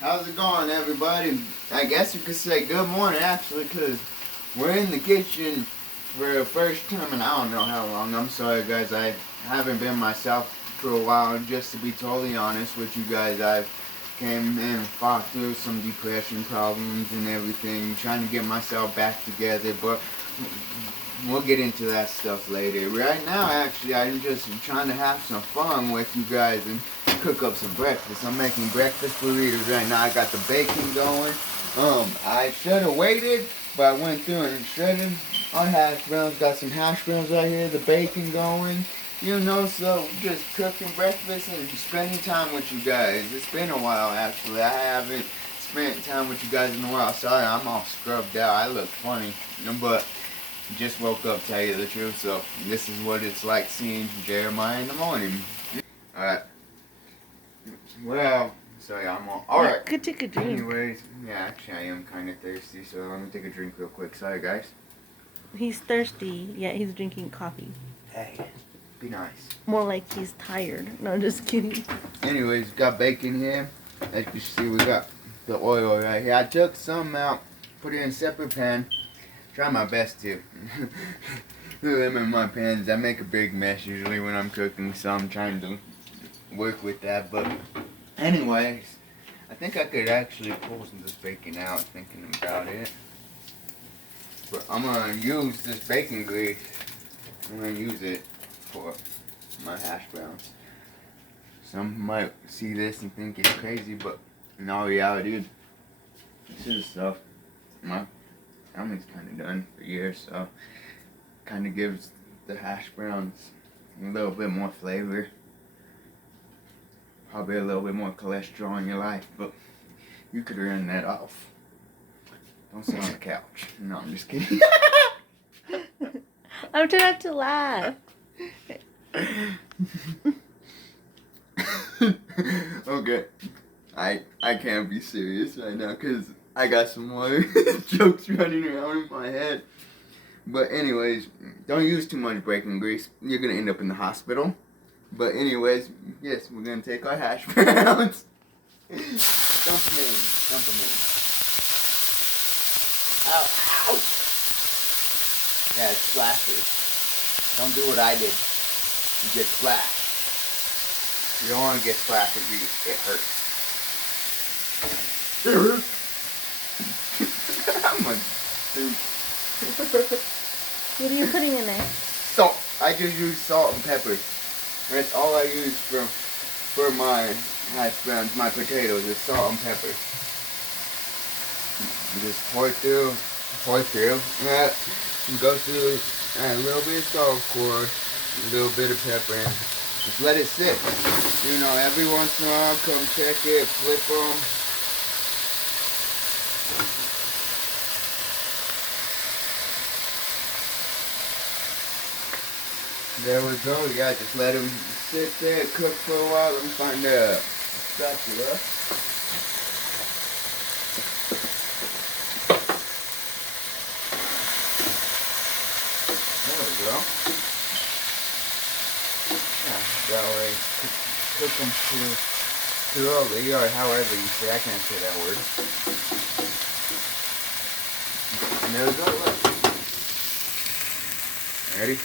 How's it going, everybody? I guess you could say good morning, actually, because we're in the kitchen for the first time in I don't know how long. I'm sorry, guys. I haven't been myself for a while. Just to be totally honest with you guys, I came in and fought through some depression problems and everything, trying to get myself back together, but we'll get into that stuff later. Right now, actually, I'm just trying to have some fun with you guys and cook up some breakfast. I'm making breakfast burritos right now. I got the bacon going. I should have waited, but I went through and shredded our hash browns. Got some hash browns right here, the bacon going. You know, so just cooking breakfast and spending time with you guys. It's been a while, actually. I haven't spent time with you guys in a while. Sorry, I'm all scrubbed out. I look funny, but just woke up, tell you the truth. So this is what it's like seeing Jeremiah in the morning. Alright. Well, sorry, I'm all... Alright. Could take a drink. Anyways, yeah, actually I am kind of thirsty, so let me take a drink real quick. Sorry, guys. He's thirsty, yet he's drinking coffee. Hey, be nice. More like he's tired. No, just kidding. Anyways, got bacon here. As you see, we got the oil right here. I took some out, put it in a separate pan. Try my best to limit my pans. I make a big mess usually when I'm cooking, so I'm trying to work with that. But anyways, I think I could actually pull some of this bacon out thinking about it. But I'm gonna use this bacon grease. I'm gonna use it for my hash browns. Some might see this and think it's crazy, but in all reality, this is stuff my family's kind of done for years, so kind of gives the hash browns a little bit more flavor. Probably a little bit more cholesterol in your life, but you could earn that off. Don't sit on the couch. No, I'm just kidding. I'm trying not to laugh. Okay, I can't be serious right now because I got some more jokes running around in my head. But anyways, don't use too much bacon grease. You're gonna end up in the hospital. But anyways, yes, we're gonna take our hash browns. Dump them in. Dump them in. Ow. Ow. Yeah, it splashes. Don't do what I did. You get splashed. You don't want to get splashed with grease. It hurts. It hurts. I'm a dude. What are you putting in there? Salt. I just use salt and pepper. That's all I use for my hash browns, my potatoes, is salt and pepper. You just pour through. Yeah. Go through a little bit of salt, of course, a little bit of pepper, and just let it sit. You know, every once in a while, come check it, flip them. There we go. Yeah, just let them sit there, cook for a while. Let me find a spatula. There we go. Yeah, that way, cook them too early, or however you say. I can't say that word. And there we go. Look. Ready?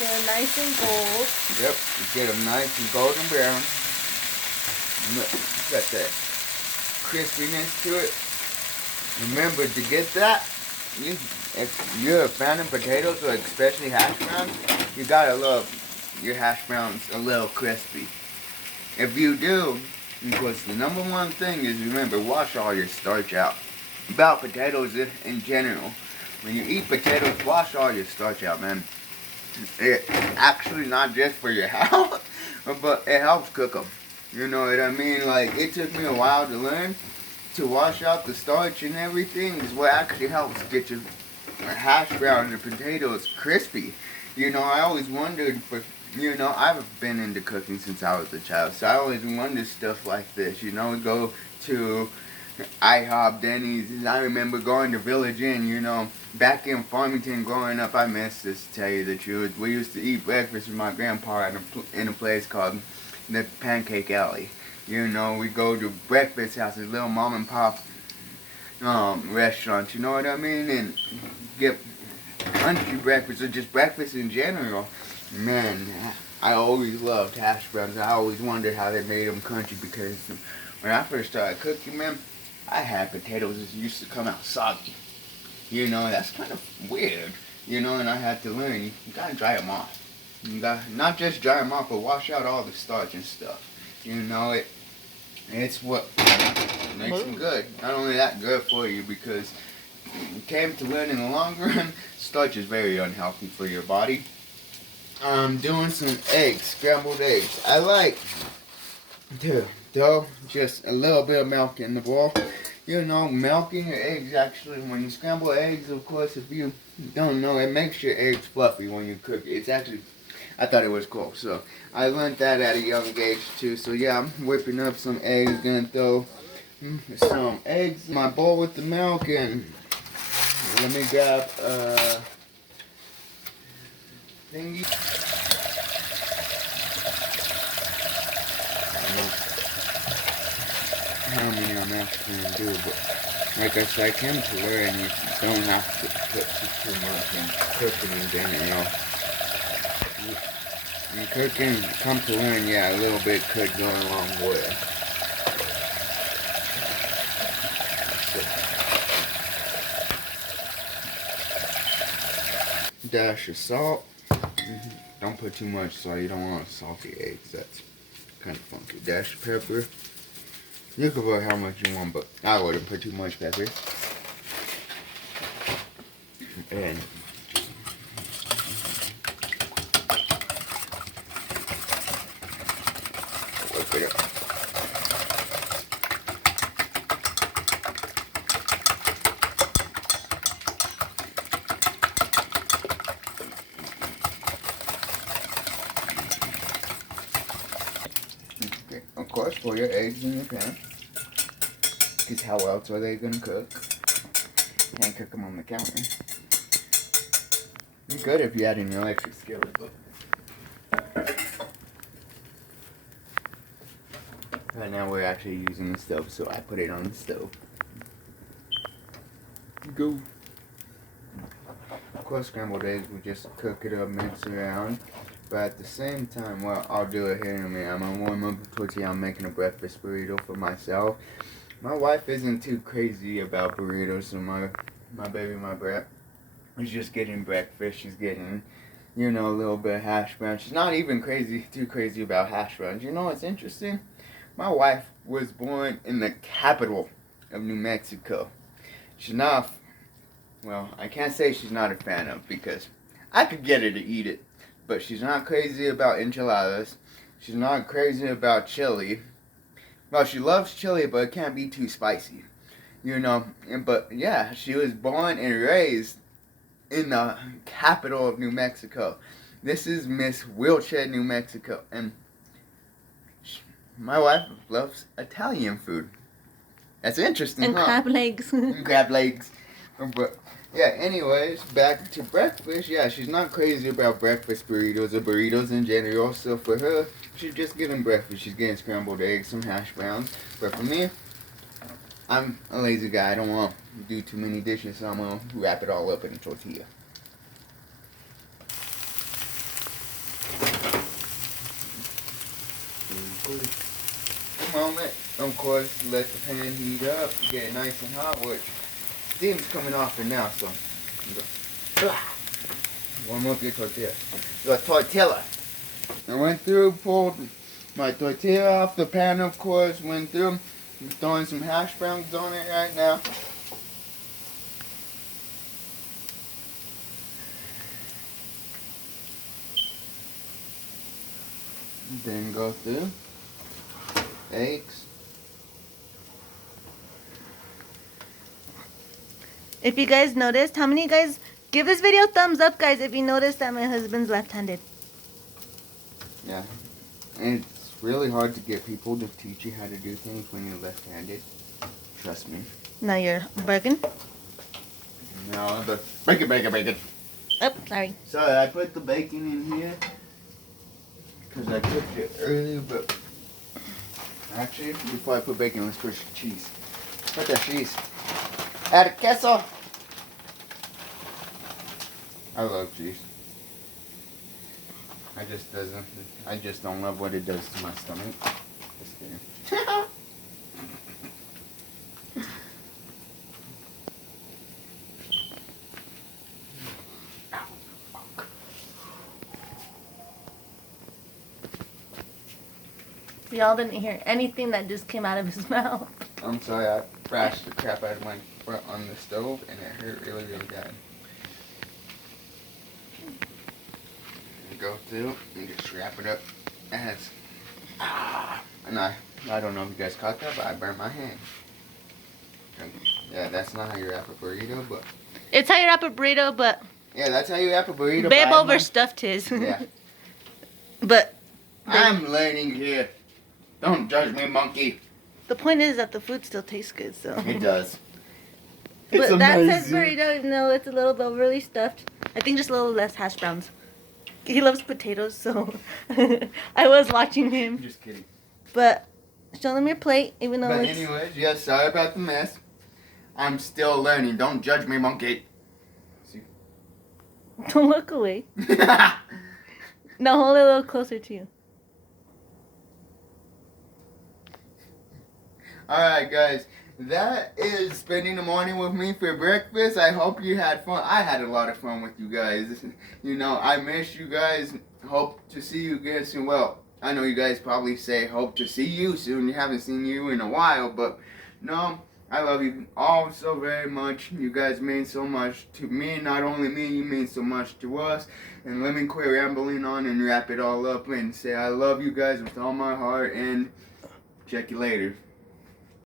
They're nice and gold. Yep, get them nice and golden brown. Got that crispiness to it. Remember to get that, if you're a fan of potatoes, or especially hash browns, you gotta love your hash browns a little crispy. If you do, because the number one thing is, remember, wash all your starch out. About potatoes in general, when you eat potatoes, wash all your starch out, man. It actually not just for your health, but it helps cook them. You know what I mean? Like, it took me a while to learn to wash out the starch and everything is what actually helps get your hash brown and potatoes crispy. You know, I always wondered You know, I've been into cooking since I was a child, so I always wondered stuff like this. You know, we go to IHOP, Denny's. I remember going to Village Inn, you know. Back in Farmington growing up, I miss this, to tell you the truth. We used to eat breakfast with my grandpa in a place called the Pancake Alley. You know, we go to breakfast houses, little mom and pop restaurants, you know what I mean? And get country breakfast or just breakfast in general. Man, I always loved hash browns. I always wondered how they made them country because when I first started cooking, man, I had potatoes that used to come out soggy. You know, that's kind of weird. You know, and I had to learn, you gotta dry them off. You got not just dry them off, but wash out all the starch and stuff. You know, it's what makes them good. Not only that, good for you because you came to learn in the long run, starch is very unhealthy for your body. I'm doing some eggs, scrambled eggs. I like to throw just a little bit of milk in the bowl. You know, milking your eggs actually, when you scramble eggs, of course, if you don't know, it makes your eggs fluffy when you cook it. It's actually, I thought it was cool. So, I learned that at a young age too. So, yeah, I'm whipping up some eggs. Gonna throw some eggs in my bowl with the milk. And let me grab thingy. How many I'm actually going to do, but like I said, I came to learn you don't have to put too much in cooking in general. In cooking, come to learn, yeah, a little bit could go a long way. Dash of salt. Don't put too much salt, you don't want salty eggs, that's kind of funky. Dash of pepper. You can put how much you want, but I wouldn't put too much pepper. And whip it up. Okay, of course, pour your eggs in your pan. Because how else are they going to cook? You can't cook them on the counter. You could if you had an electric skillet, but right now we're actually using the stove, so I put it on the stove. Go. Of course, scrambled eggs, we just cook it up, mix around. But at the same time, well, I'll do it here in a minute. I'm going to warm up a tortilla. I'm making a breakfast burrito for myself. My wife isn't too crazy about burritos, so my baby, my brat, is just getting breakfast. She's getting, you know, a little bit of hash browns. She's not even too crazy about hash browns. You know what's interesting? My wife was born in the capital of New Mexico. She's not, well, I can't say she's not a fan of because I could get her to eat it. But she's not crazy about enchiladas. She's not crazy about chili. Well, she loves chili, but it can't be too spicy. You know, but yeah, she was born and raised in the capital of New Mexico. This is Miss Wheelchair, New Mexico. And my wife loves Italian food. That's interesting, and huh? crab legs. And crab legs. But yeah, anyways, back to breakfast. Yeah, she's not crazy about breakfast burritos or burritos in general. So for her, she's just getting breakfast. She's getting scrambled eggs, some hash browns. But for me, I'm a lazy guy. I don't want to do too many dishes, so I'm going to wrap it all up in a tortilla. A moment, of course, let the pan heat up, get it nice and hot, which steam's coming off it now, so warm up your tortilla. Your tortilla. I went through, pulled my tortilla off the pan, of course, went through, I'm throwing some hash browns on it right now. Then go through eggs. If you guys noticed, how many of you guys give this video a thumbs up, guys, if you noticed that my husband's left-handed? It's really hard to get people to teach you how to do things when you're left-handed. Trust me. Now you're bacon. No, the bacon. Oh, sorry. So I put the bacon in here because I cooked it earlier, but actually, before I put bacon, let's put cheese. Put the cheese. Add queso. I love cheese. I just don't love what it does to my stomach. Just kidding. Y'all didn't hear anything that just came out of his mouth. I'm sorry, I thrashed the crap out of my foot on the stove and it hurt really, really bad. Go through and just wrap it up as and I don't know if you guys caught that, but I burned my hand. Yeah, that's not how you wrap a burrito, but It's how you wrap a burrito, but yeah, that's how you wrap a burrito. Babe overstuffed his. Yeah. But I'm learning here. Don't judge me, monkey. the point is that the food still tastes good, so. It does. But It's that's amazing. his burrito, even though it's a little bit overly stuffed. I think just a little less hash browns. He loves potatoes, so I was watching him. Just kidding. But show them your plate, even though But it's... anyways, yeah, sorry about the mess. I'm still learning. Don't judge me, monkey. See? Don't look away. No, hold it a little closer to you. Alright, guys. That is spending the morning with me for breakfast. I hope you had fun. I had a lot of fun with you guys. You know, I miss you guys. Hope to see you again soon. Well, I know you guys probably say hope to see you soon. You haven't seen you in a while, but no, I love you all so very much. You guys mean so much to me. Not only me, you mean so much to us. And let me quit rambling on and wrap it all up and say I love you guys with all my heart and check you later.